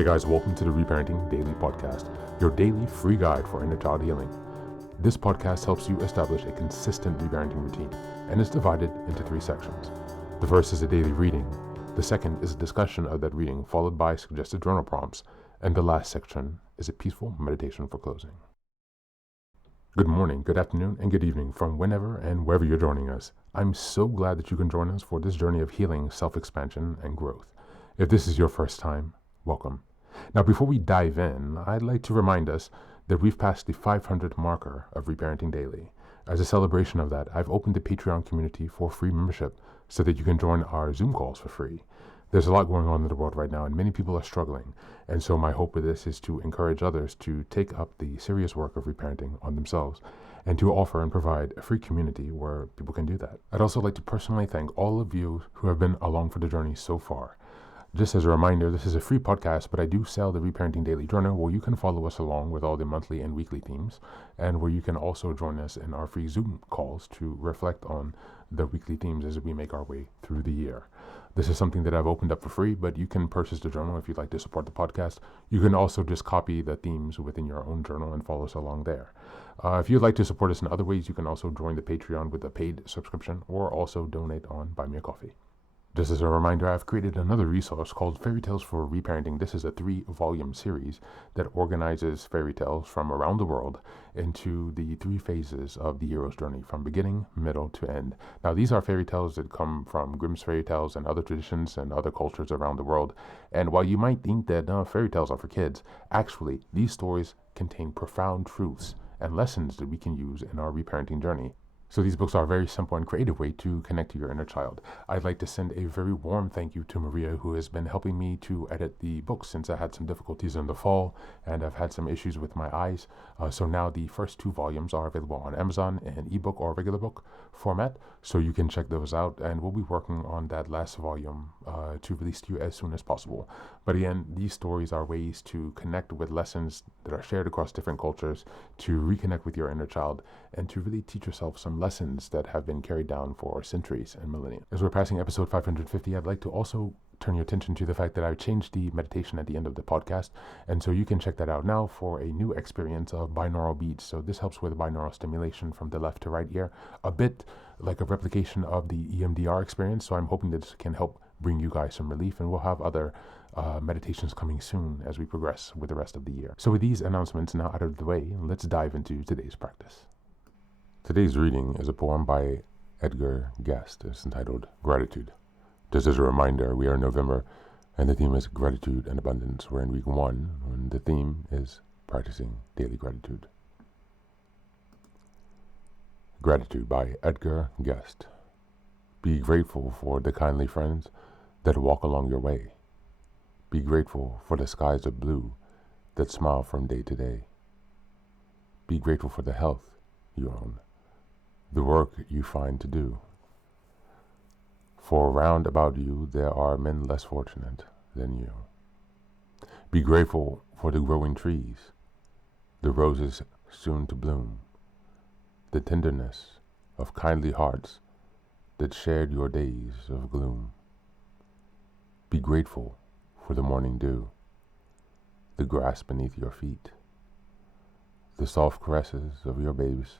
Hey guys, welcome to the Reparenting Daily podcast, your daily free guide for inner child healing. This podcast helps you establish a consistent reparenting routine and is divided into 3 sections. The first is a daily reading, the second is a discussion of that reading followed by suggested journal prompts, and the last section is a peaceful meditation for closing. Good morning, good afternoon, and good evening from whenever and wherever you're joining us. I'm so glad that you can join us for this journey of healing, self-expansion, and growth. If this is your first time, welcome. Now, before we dive in, I'd like to remind us that we've passed the 500 marker of Reparenting Daily. As a celebration of that, I've opened the Patreon community for free membership so that you can join our Zoom calls for free. There's a lot going on in the world right now, and many people are struggling. And so my hope with this is to encourage others to take up the serious work of reparenting on themselves and to offer and provide a free community where people can do that. I'd also like to personally thank all of you who have been along for the journey so far. Just as a reminder, this is a free podcast, but I do sell the Reparenting Daily Journal where you can follow us along with all the monthly and weekly themes, and where you can also join us in our free Zoom calls to reflect on the weekly themes as we make our way through the year. This is something that I've opened up for free, but you can purchase the journal if you'd like to support the podcast. You can also just copy the themes within your own journal and follow us along there. If you'd like to support us in other ways, you can also join the Patreon with a paid subscription or also donate on Buy Me a Coffee. Just as a reminder, I've created another resource called Fairy Tales for Reparenting. This is a 3-volume series that organizes fairy tales from around the world into the 3 phases of the hero's journey, from beginning, middle, to end. Now, these are fairy tales that come from Grimm's fairy tales and other traditions and other cultures around the world. And while you might think that fairy tales are for kids, actually, these stories contain profound truths and lessons that we can use in our reparenting journey. So these books are a very simple and creative way to connect to your inner child. I'd like to send a very warm thank you to Maria, who has been helping me to edit the books since I had some difficulties in the fall and I've had some issues with my eyes. So now the first 2 volumes are available on Amazon in ebook or regular book format, so you can check those out, and we'll be working on that last volume to release to you as soon as possible. But again, these stories are ways to connect with lessons that are shared across different cultures, to reconnect with your inner child, and to really teach yourself some lessons that have been carried down for centuries and millennia. As we're passing episode 550, I'd like to also turn your attention to the fact that I've changed the meditation at the end of the podcast, and so you can check that out now for a new experience of binaural beats. So this helps with binaural stimulation from the left to right ear, a bit like a replication of the EMDR experience. So I'm hoping that this can help bring you guys some relief, and we'll have other meditations coming soon as we progress with the rest of the year. So with these announcements now out of the way, let's dive into today's practice. Today's reading is a poem by Edgar. It's entitled Gratitude. Just as a reminder, we are in November, and the theme is gratitude and abundance. We're in week 1, and the theme is practicing daily gratitude. Gratitude by Edgar. Be grateful for the kindly friends that walk along your way. Be grateful for the skies of blue that smile from day to day. Be grateful for the health you own, the work you find to do. For round about you there are men less fortunate than you. Be grateful for the growing trees, the roses soon to bloom, the tenderness of kindly hearts that shared your days of gloom. Be grateful for the morning dew, the grass beneath your feet, the soft caresses of your babes,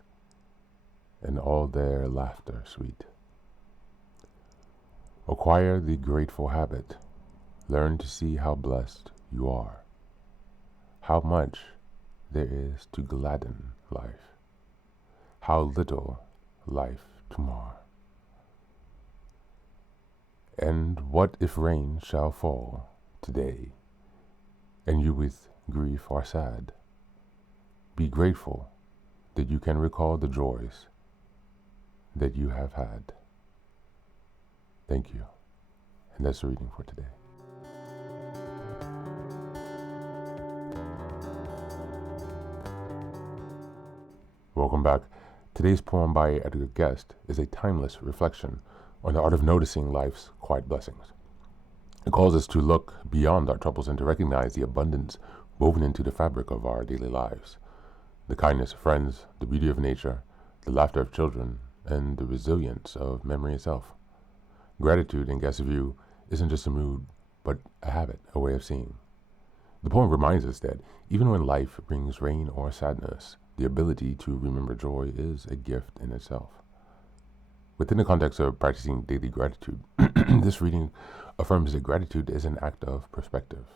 and all their laughter sweet. Acquire the grateful habit. Learn to see how blessed you are, how much there is to gladden life, how little life to mar. And what if rain shall fall today, and you with grief are sad? Be grateful that you can recall the joys that you have had. Thank you. And that's the reading for today. Welcome back. Today's poem by Edgar is a timeless reflection on the art of noticing life's quiet blessings. It calls us to look beyond our troubles and to recognize the abundance woven into the fabric of our daily lives. The kindness of friends, the beauty of nature, the laughter of children, and the resilience of memory itself. Gratitude, in Guest's view, isn't just a mood, but a habit, a way of seeing. The poem reminds us that even when life brings rain or sadness, the ability to remember joy is a gift in itself. Within the context of practicing daily gratitude, this reading affirms that gratitude is an act of perspective.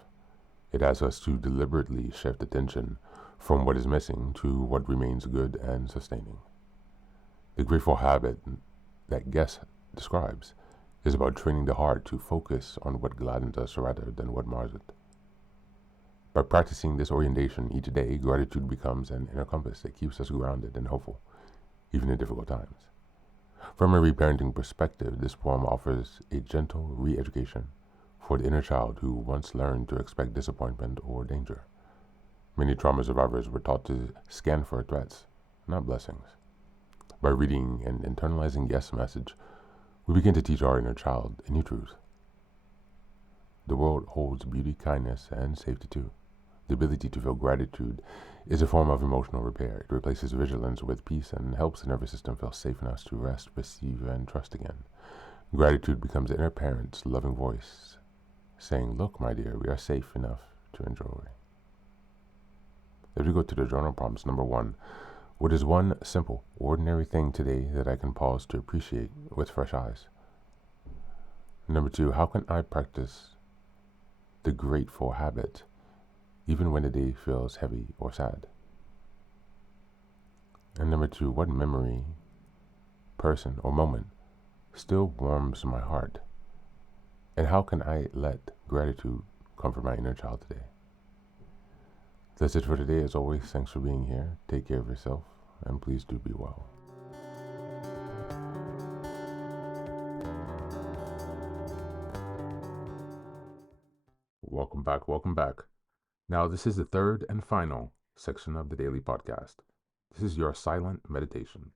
It asks us to deliberately shift attention from what is missing to what remains good and sustaining. The grateful habit that Guest describes is about training the heart to focus on what gladdens us rather than what mars it. By practicing this orientation each day, gratitude becomes an inner compass that keeps us grounded and hopeful, even in difficult times. From a reparenting perspective, this poem offers a gentle re-education for the inner child who once learned to expect disappointment or danger. Many trauma survivors were taught to scan for threats, not blessings. By reading and internalizing Guest's message, we begin to teach our inner child a new truth. The world holds beauty, kindness, and safety too. The ability to feel gratitude is a form of emotional repair. It replaces vigilance with peace and helps the nervous system feel safe enough to rest, receive, and trust again. Gratitude becomes the inner parent's loving voice, saying, "Look, my dear, we are safe enough to enjoy." As we go to the journal prompts, number 1, what is one simple, ordinary thing today that I can pause to appreciate with fresh eyes? Number 2, how can I practice the grateful habit even when the day feels heavy or sad? And number 2, what memory, person, or moment still warms my heart? And how can I let gratitude comfort my inner child today? That's it for today. As always, thanks for being here. Take care of yourself, and please do be well. Welcome back, welcome back. Now, this is the third and final section of the daily podcast. This is your silent meditation.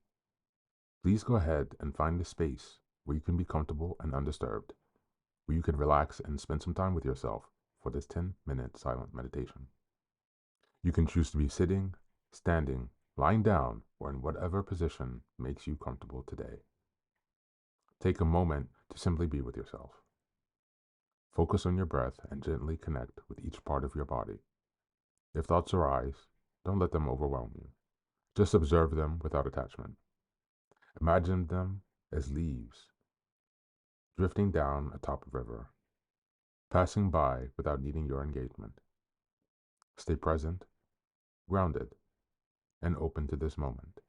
Please go ahead and find a space where you can be comfortable and undisturbed, where you can relax and spend some time with yourself for this 10-minute silent meditation. You can choose to be sitting, standing, lying down, or in whatever position makes you comfortable today. Take a moment to simply be with yourself. Focus on your breath and gently connect with each part of your body. If thoughts arise, don't let them overwhelm you. Just observe them without attachment. Imagine them as leaves drifting down atop a river, passing by without needing your engagement. Stay present, grounded, and open to this moment.